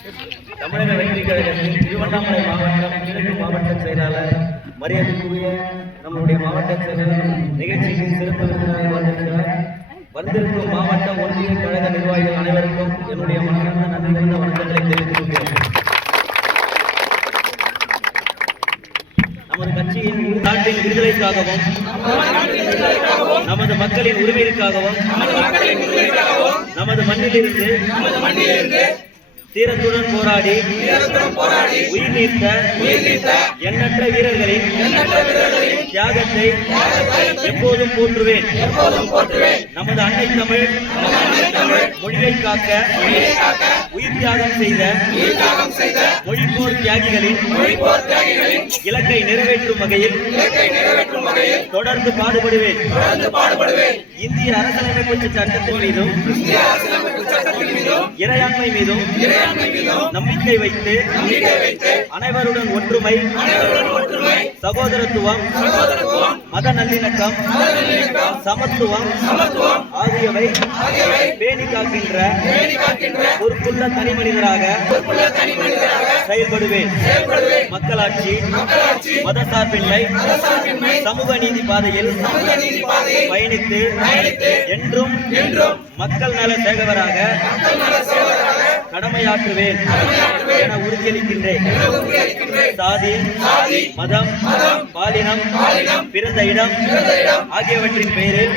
தமிழக வெற்றி கழகத்தின் திருவண்ணாமலை மாவட்டம் கிழக்கு மாவட்ட செயலாளர் மரியாதைக்குரிய நம்முடைய மாவட்ட செயலாளர் நிகழ்ச்சியில் சிறப்பு விருந்தினராக வந்திருக்கிறார். வந்திருக்கும் மாவட்ட ஒன்றிய கழக நிர்வாகிகள் அனைவருக்கும் என்னுடைய மனமார்ந்த நன்றி கலந்த வணக்கங்களை தெரிவித்துக் கொள்கிறேன். நமது கட்சியின் நாட்டின் விடுதலைக்காகவும் நமது மக்களின் உரிமைக்காகவும் நமது மண்ணிலிருந்து தீரத்துடன் போராடி உயிர் நீத்த எண்ணற்ற வீரர்களின் தியாகத்தை எப்போதும் போற்றுவேன். நமது அன்னை தமிழ் மொழியை காக்க உயிர் தியாகம் செய்த மொழிப்போர் தியாகிகளின் இலக்கை நிறைவேற்றும் வகையில் தொடர்ந்து பாடுபடுவேன். இந்திய அரசியலமைப்பு சட்டத்தின் மீதும் இறையாண்மை மீதும் நம்பிக்கை வைத்து அனைவருடன் ஒற்றுமை, சகோதரத்துவம், மத நல்லிணக்கம், சமத்துவம் ஆகியவை பேணி காக்கின்ற பொறுப்புள்ள தனி மனிதராக செயல்படுவேன். மக்களாட்சி, மதசார்பின்மை, சமூக நீதி பாதையில் பயணித்து என்றும் மக்கள் நல சேவகராக கடமையாற்றுவேன் என உறுதியளிக்கின்றேன். சாதி, மதம், பாலினம், பிறந்த இடம் ஆகியவற்றின் பெயரில்